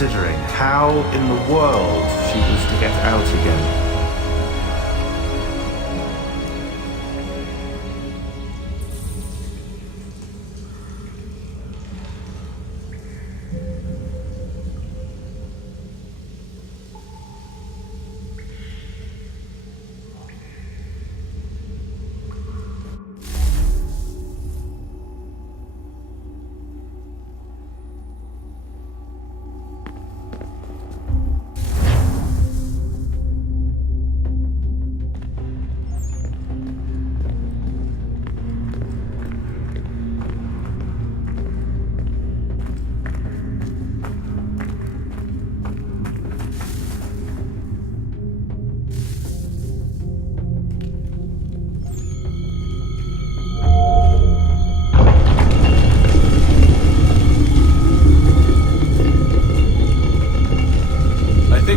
considering how in the world she was to get out again.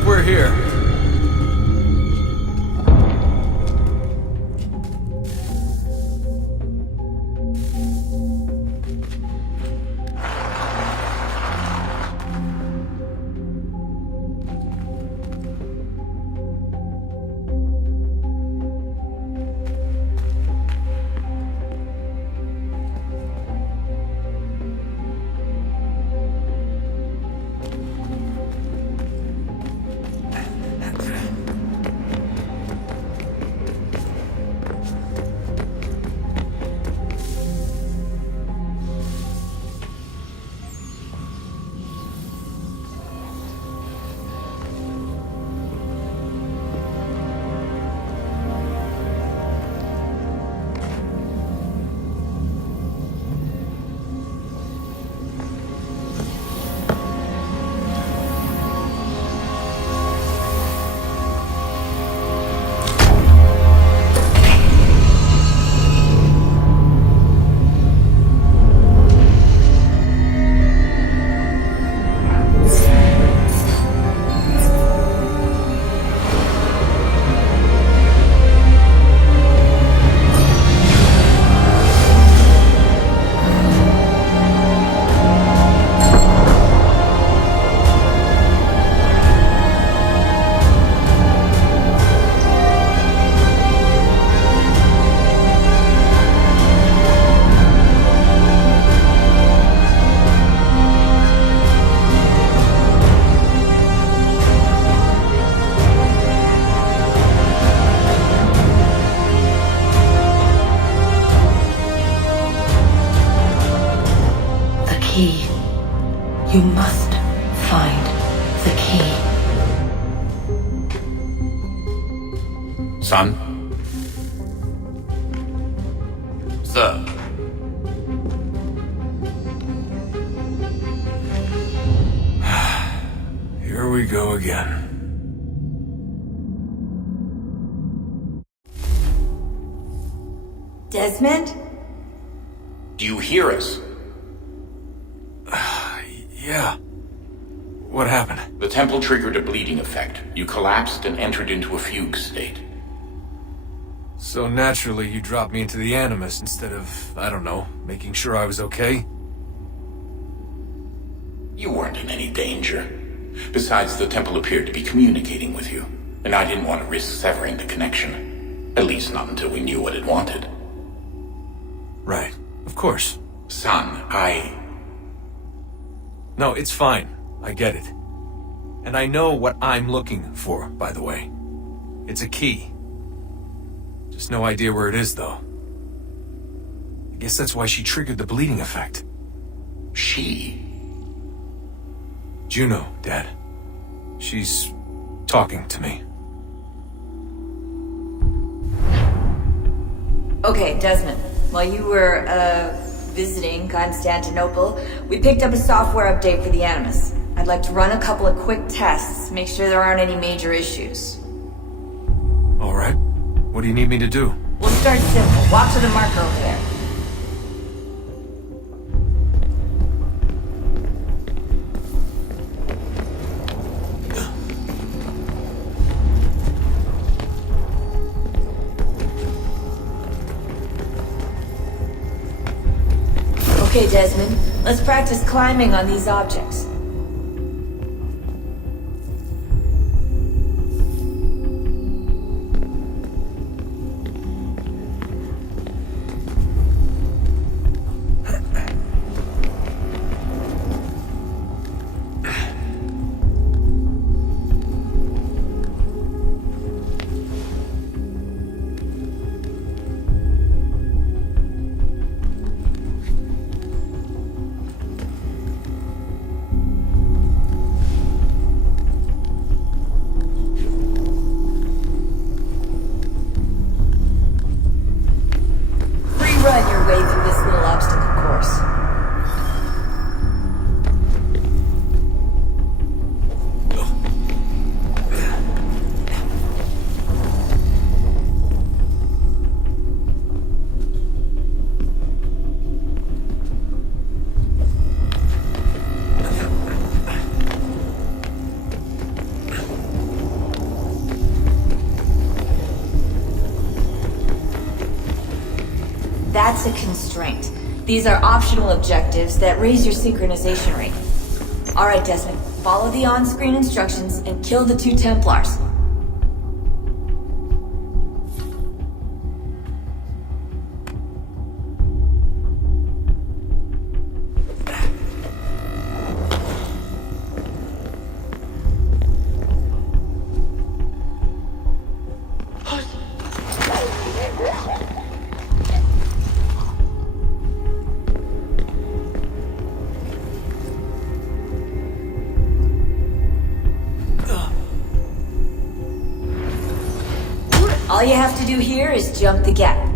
We're here. Key. You must find the key. Son? Sir? Here we go again. Desmond? Do you hear us? Yeah. What happened? The temple triggered a bleeding effect. You collapsed and entered into a fugue state. So naturally you dropped me into the Animus instead of, I don't know, making sure I was okay? You weren't in any danger. Besides, the temple appeared to be communicating with you, and I didn't want to risk severing the connection. At least not until we knew what it wanted. Right. Of course. Son, No, it's fine. I get it. And I know what I'm looking for, by the way. It's a key. Just no idea where it is, though. I guess that's why she triggered the bleeding effect. She? Juno, Dad. She's talking to me. Okay, Desmond. While you were, visiting Constantinople, we picked up a software update for the Animus. I'd like to run a couple of quick tests, make sure there aren't any major issues. All right. What do you need me to do? We'll start simple. Walk to the marker over there. Okay, Desmond. Let's practice climbing on these objects. That's a constraint. These are optional objectives that raise your synchronization rate. Alright, Desmond. Follow the on-screen instructions and kill the 2 Templars. All you have to do here is jump the gap.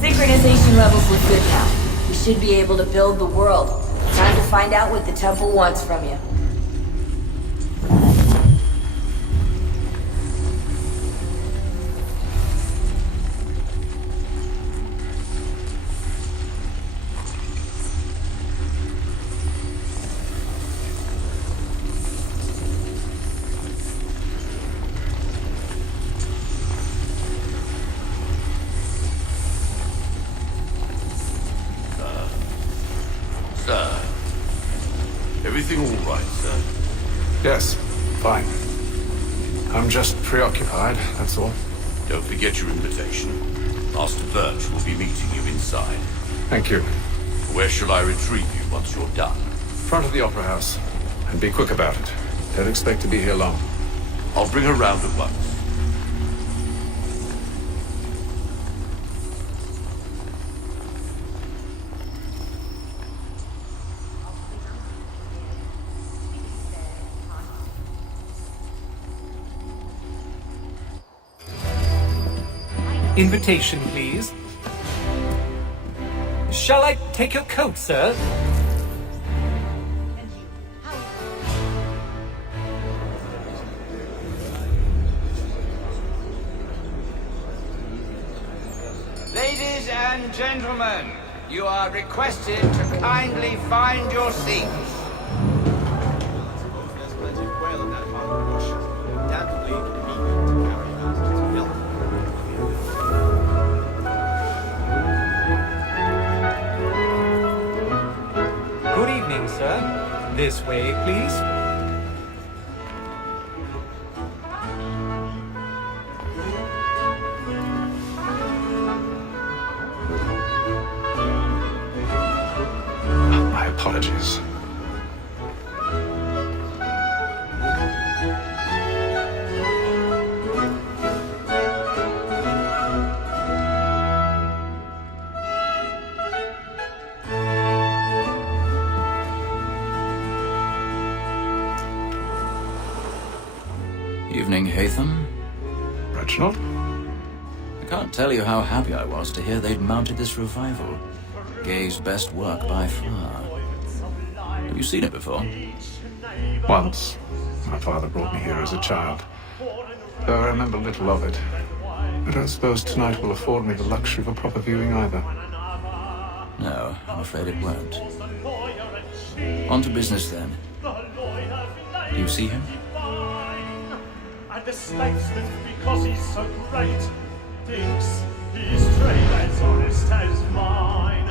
Synchronization levels look good now. We should be able to build the world. Time to find out what the temple wants from you. Sir. Everything all right, sir? Yes, fine. I'm just preoccupied, that's all. Don't forget your invitation. Master Birch will be meeting you inside. Thank you. Where shall I retrieve you once you're done? Front of the Opera House. And be quick about it. Don't expect to be here long. I'll bring her round at once. Invitation, please. Shall I take your coat, sir? Ladies and gentlemen, You are requested to kindly find your seats. There's plenty of quail in that part of the bush. Undoubtedly, eager to carry out to milk. Good evening, sir. This way, please. My apologies. Evening, Hatham. Reginald? I can't tell you how happy I was to hear they'd mounted this revival. Gay's best work by far. Have you seen it before? Once. My father brought me here as a child. Though I remember little of it. I don't suppose tonight will afford me the luxury of a proper viewing either. No, I'm afraid it won't. On to business then. Do you see him? And the statesman, because he's so great, thinks his trade as honest as mine.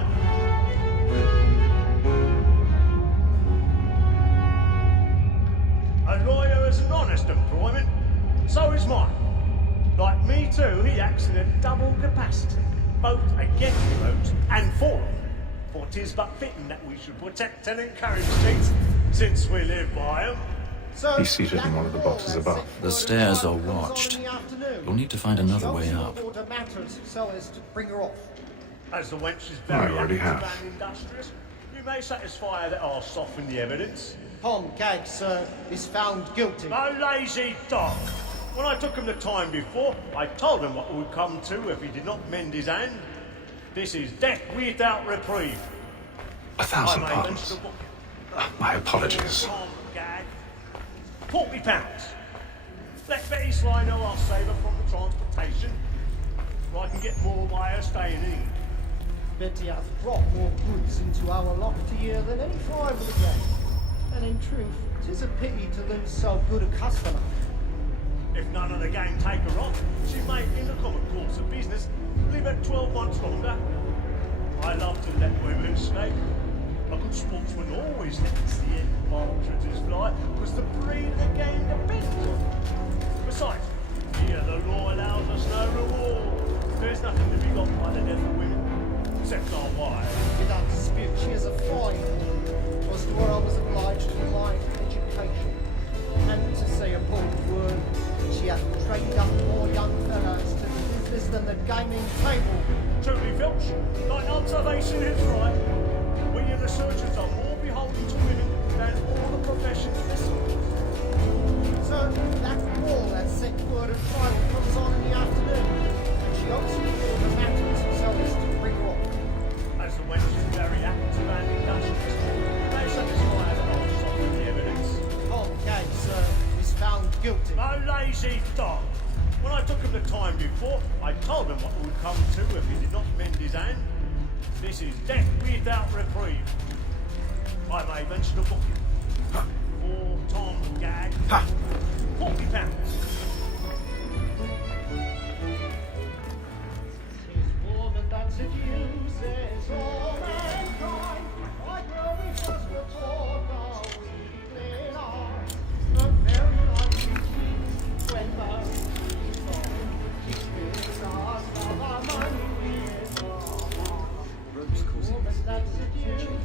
A lawyer is an honest employment, so is mine. Like me too, he acts in a double capacity, both against vote and for them. For 'tis but fitting that we should protect and encourage states, since we live by them. He's seated in one of the boxes above. The stairs are watched. You'll need to find another way up. As the wench is I very already active have. and industrious, you may satisfy her that I'll soften the evidence. Tom Gag, sir, is found guilty. No lazy dog! When I took him the time before, I told him what would come to if he did not mend his hand. This is death without reprieve. 1,000 I may pardons. venture to book My apologies. Tom Gag. £40. Let Betty Sly know I'll save her from the transportation, so I can get more by her staying in. Betty hath dropped more goods into our lock a year than any five of the game. And in truth, 'tis a pity to lose so good a customer. If none of the gang take her on, she may, in the common course of business, live at 12 months longer. I love to let women escape. A good sportsman always lets the end partridges fly, because the breed of the game depends on it. Besides, here the law allows us no reward. There's nothing to be got by the death of women, except our wives. Without dispute, she is a fine. Was to her I was obliged to rely on education. And to say a bold word, she hath trained up more young fellows to the business than the gaming table. Truly, Filch, thine observation is right. We in the surgeons are more beholden to women than all the professions listed. So, that ball that set word of trial comes on in the afternoon. And she obviously thought the matters so as to bring her off. As the wench is very active and industrious, may satisfy that I'll soften the evidence. Tom Gag, sir, is found guilty. No lazy dog! When I took him the time before, I told him what would come to if he did not mend his hand. This is death without reprieve. I may venture to book him. For Tom Gag. £40. Tis woman that seduces all mankind. I grow we first were taught the weakling eyes. The very light we keep when the seas fall. She spins us of our money with woman that seduces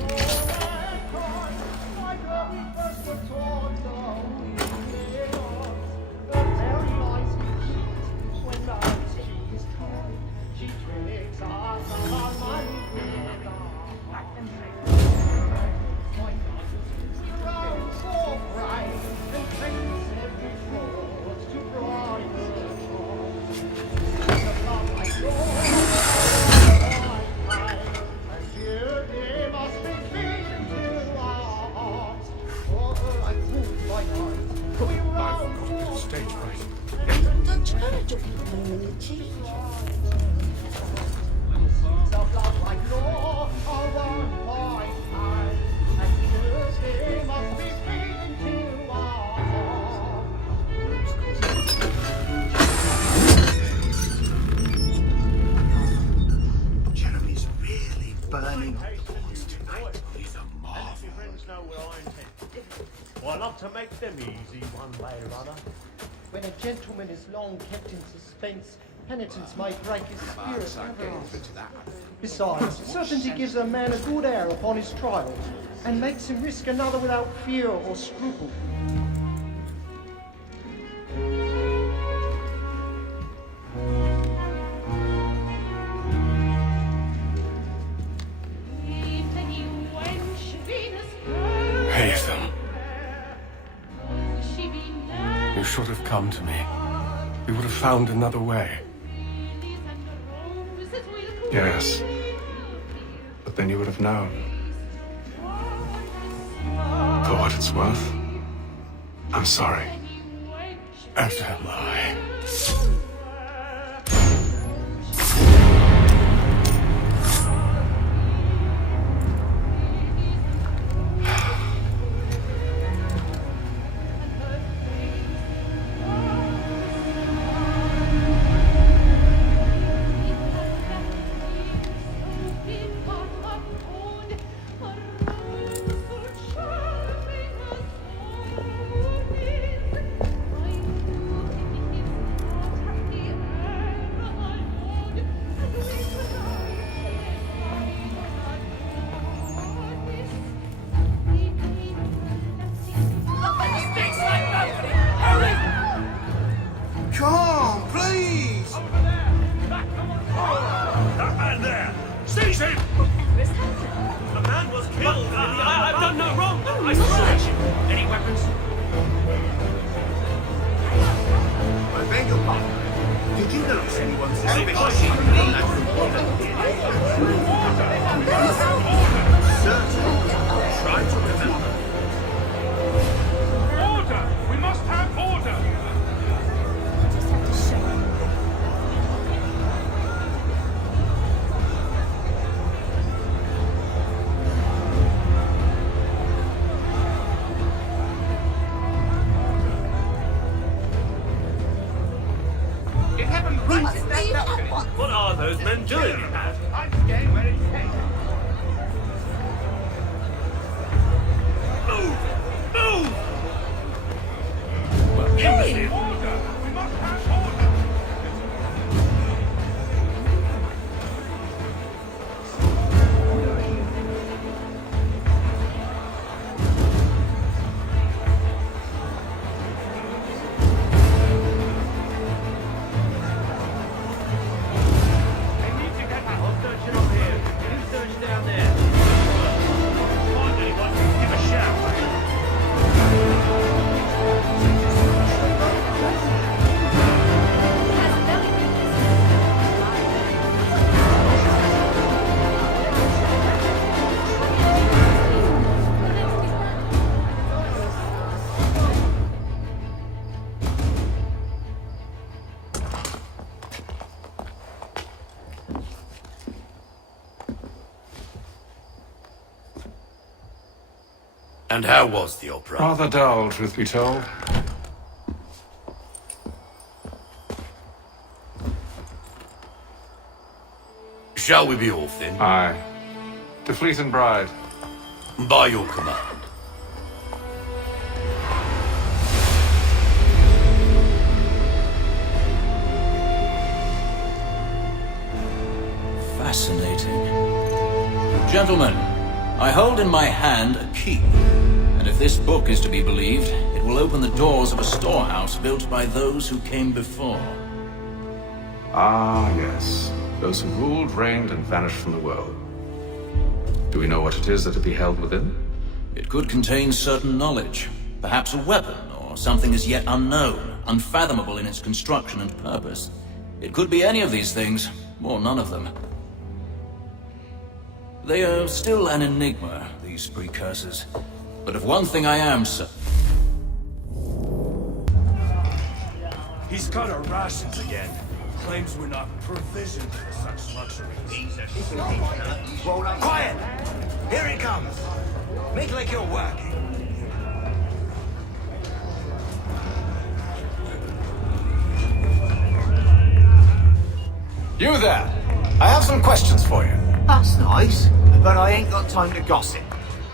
all mankind. I grow we first were taught the weakling eyes. The very lies we keep when the seas fall. She tricks us of our money with we roam so bright and trace every fraud to bribe the shore. The love I and here they must be feeding to our hearts. For I prove my night. We roam so Stage fright. bright and trace every fraud to bribe the shore. if your friends know where I intend. Well, I love to make them easy one way or other. When a gentleman is long kept in suspense, penitence may break his spirit. Besides, certainty gives a man a good air upon his trial, and makes him risk another without fear or scruple. Hatham. You should have come to me. We would have found another way. Yes. But then you would have known. For what it's worth, I'm sorry. As am I. Come on, please! That man there! Seize him! The man was killed. I've done no wrong. I swear. Any weapons? I beg your pardon. Did you notice anyone suspicious in the lad from Certainly. Try to remember. Order! We must have order! It happened right in that balcony. What are those men doing? I'm getting where it's headed. Move! Move! Hey! Order! We must have order! They need to get out. I'm searching up here. You search down there. Find anyone, give a shout. And how was the opera? Rather dull, truth be told. Shall we be off then? Aye. To Fleet and Bride. By your command. Fascinating. Gentlemen, I hold in my hand a key. And if this book is to be believed, it will open the doors of a storehouse built by those who came before. Ah, yes. Those who ruled, reigned, and vanished from the world. Do we know what it is that will be held within? It could contain certain knowledge. Perhaps a weapon, or something as yet unknown, unfathomable in its construction and purpose. It could be any of these things, or none of them. They are still an enigma, these precursors. But of one thing I am certain. He's got our rations again. Claims we're not provisioned for such luxuries. Quiet! Here it comes. Make like you're working. You there! I have some questions for you. That's nice, but I ain't got time to gossip.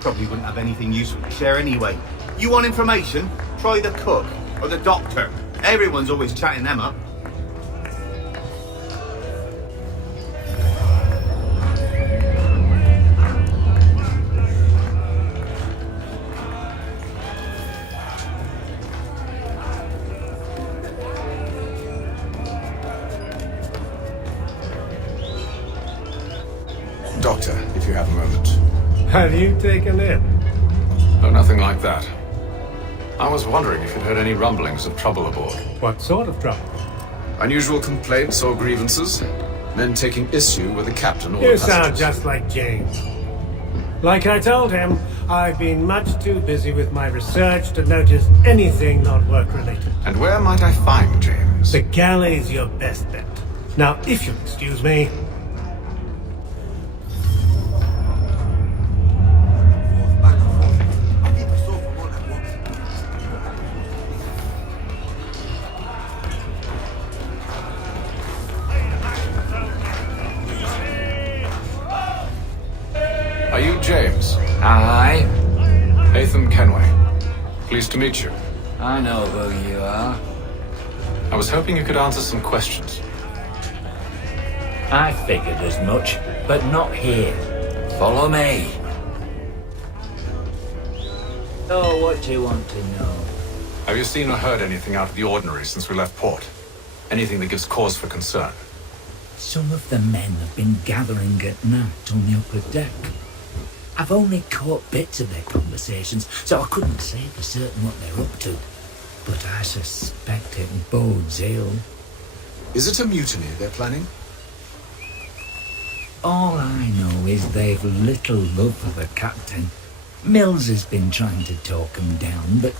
Probably wouldn't have anything useful to share anyway. You want information? Try the cook or the doctor. Everyone's always chatting them up. Doctor, if you have a moment. Have you taken it? No, nothing like that. I was wondering if you'd heard any rumblings of trouble aboard. What sort of trouble? Unusual complaints or grievances? Men taking issue with the captain or You the sound passengers? just like James. Like I told him, I've been much too busy with my research to notice anything not work-related. And where might I find James? The galley's your best bet. Now, if you'll excuse me... Are you James? Aye. Nathan Kenway. Pleased to meet you. I know who you are. I was hoping you could answer some questions. I figured as much, but not here. Follow me. So, what do you want to know? Have you seen or heard anything out of the ordinary since we left port? Anything that gives cause for concern? Some of the men have been gathering at night on the upper deck. I've only caught bits of their conversations, so I couldn't say for certain what they're up to. But I suspect it bodes ill. Is it a mutiny they're planning? All I know is they've little love for the captain. Mills has been trying to talk him down, but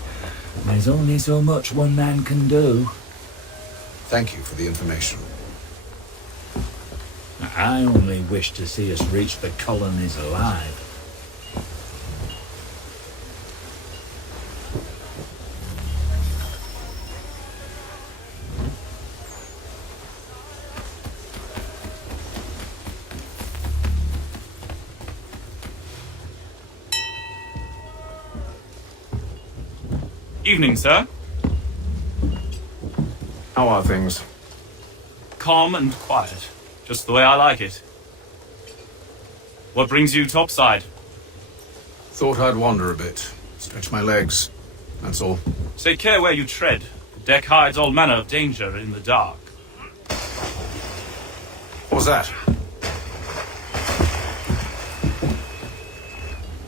there's only so much one man can do. Thank you for the information. I only wish to see us reach the colonies alive. Evening, sir. How are things? Calm and quiet. Just the way I like it. What brings you topside? Thought I'd wander a bit. Stretch my legs. That's all. Take care where you tread. The deck hides all manner of danger in the dark. What was that?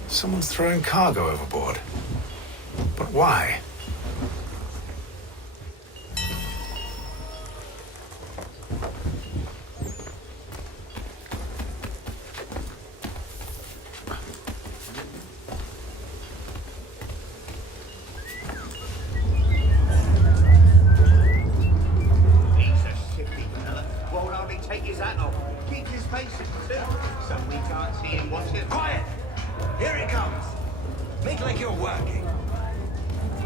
Someone's throwing cargo overboard. But why? Quiet! Here he comes! Make like you're working.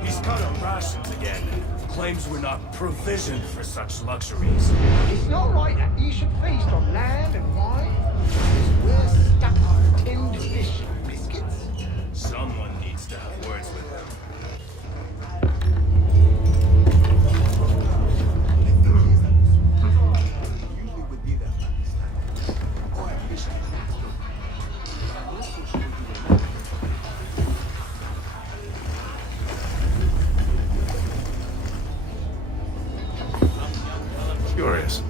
He's cut up rations again. Claims we're not provisioned for such luxuries. It's not right that you should feast on land and wine. We're stuck on tinned fish and biscuits. Someone needs to have words with them. Curious.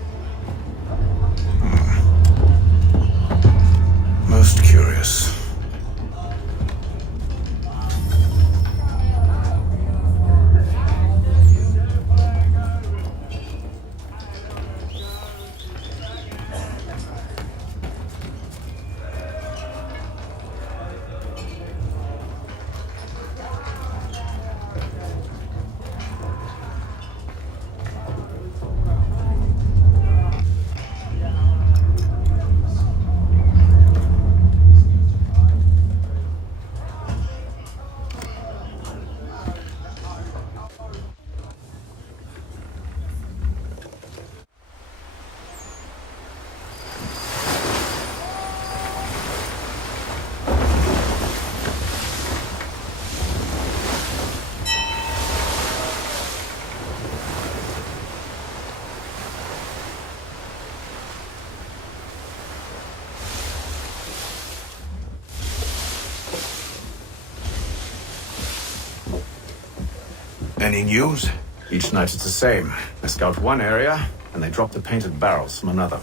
Any news? Each night it's the same. They scout one area, and they drop the painted barrels from another.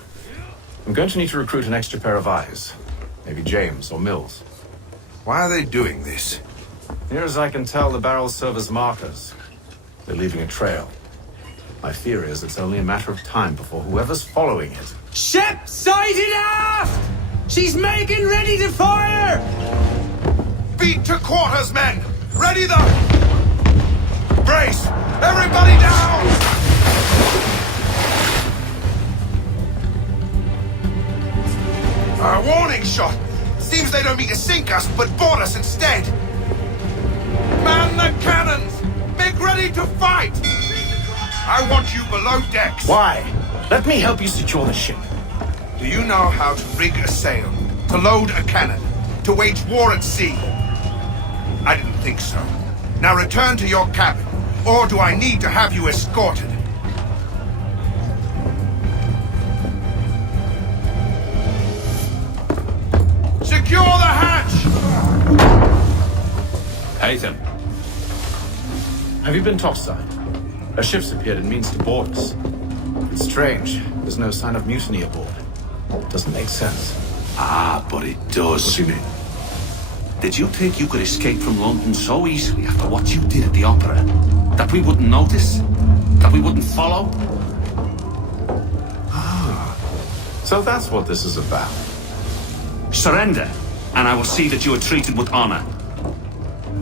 I'm going to need to recruit an extra pair of eyes. Maybe James or Mills. Why are they doing this? Near as I can tell, the barrels serve as markers. They're leaving a trail. My fear is it's only a matter of time before whoever's following it... Ship sighted aft! She's making ready to fire! Beat to quarters, men! Ready the... Brace! Everybody down! A warning shot! Seems they don't mean to sink us, but board us instead! Man the cannons! Make ready to fight! I want you below decks! Why? Let me help you secure the ship. Do you know how to rig a sail? To load a cannon? To wage war at sea? I didn't think so. Now return to your cabin, or do I need to have you escorted? Secure the hatch! Haytham. Have you been topside? A ship's appeared and means to board us. It's strange. There's no sign of mutiny aboard. Doesn't make sense. Ah, but it does. What do you mean? Did you think you could escape from London so easily after what you did at the opera? That we wouldn't notice? That we wouldn't follow? Ah. So that's what this is about. Surrender, and I will see that you are treated with honor.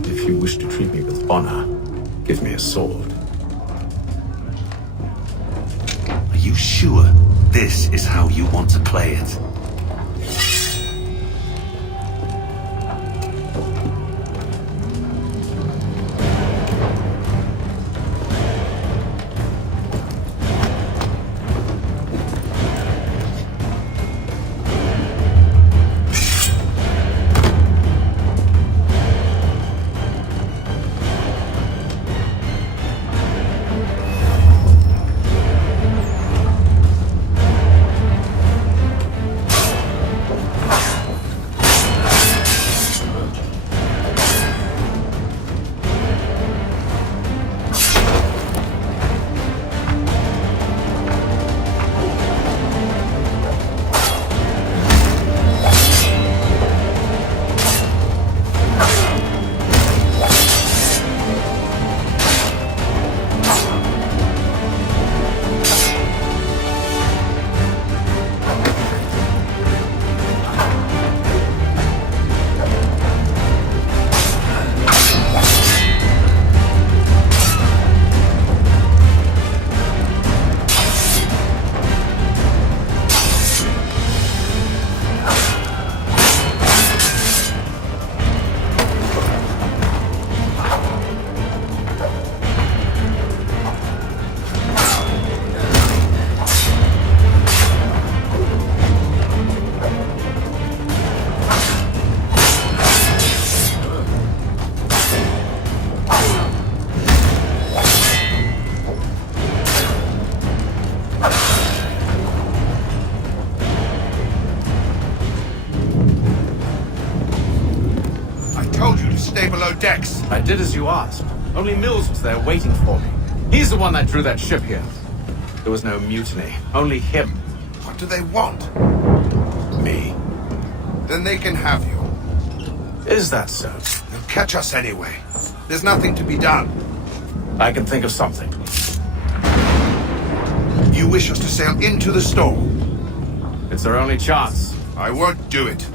If you wish to treat me with honor, give me a sword. Are you sure this is how you want to play it? Stay below decks. I did as you asked. Only Mills was there waiting for me. He's the one that drew that ship here. There was no mutiny. Only him. What do they want? Me. Then they can have you. Is that so? They'll catch us anyway. There's nothing to be done. I can think of something. You wish us to sail into the storm? It's our only chance. I won't do it.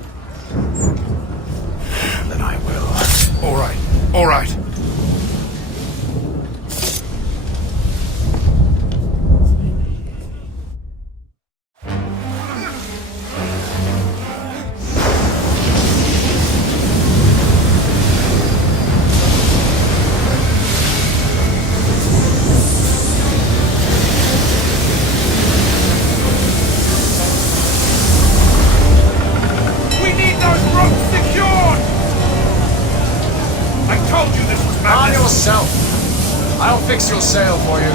Then I will. All right. All right. I'll fix your sail for you.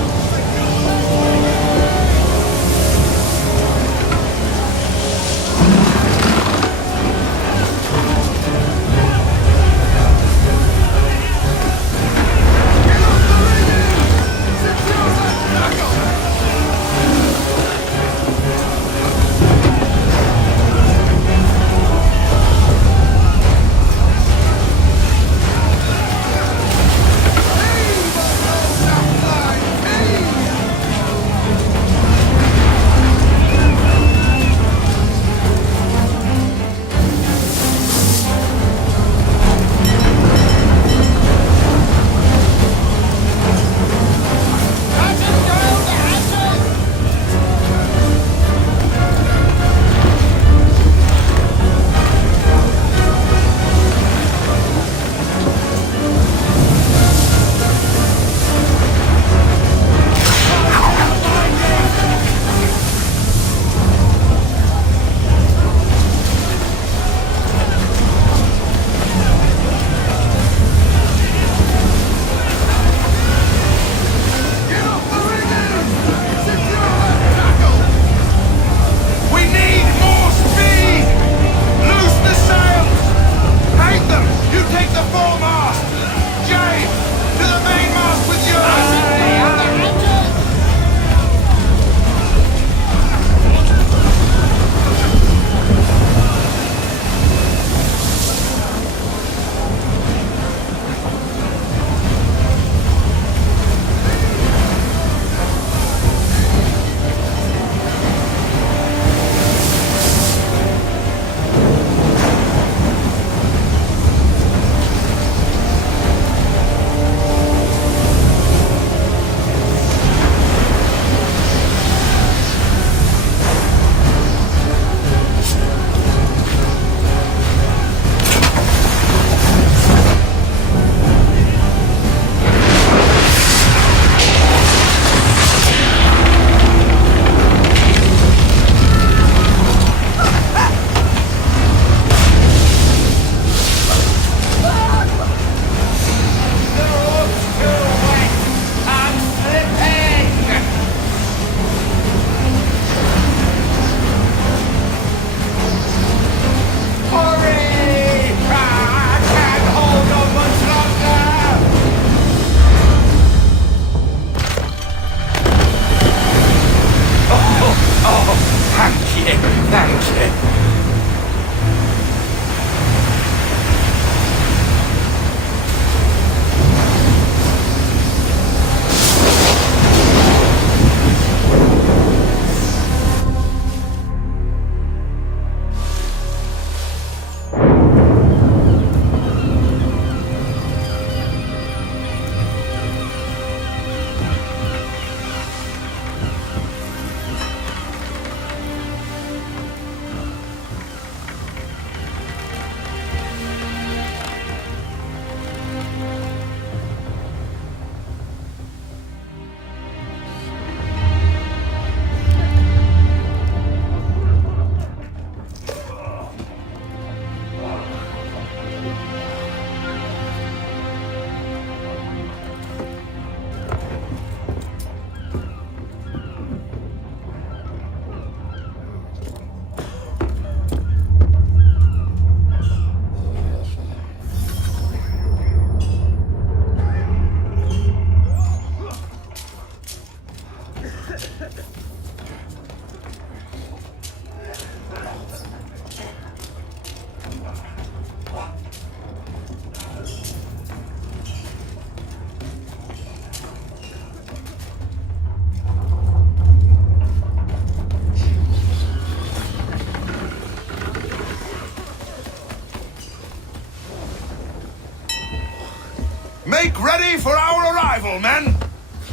Make ready for our arrival, men!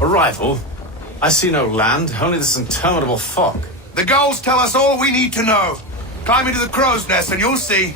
Arrival? I see no land, only this interminable fog. The gulls tell us all we need to know. Climb into the crow's nest and you'll see.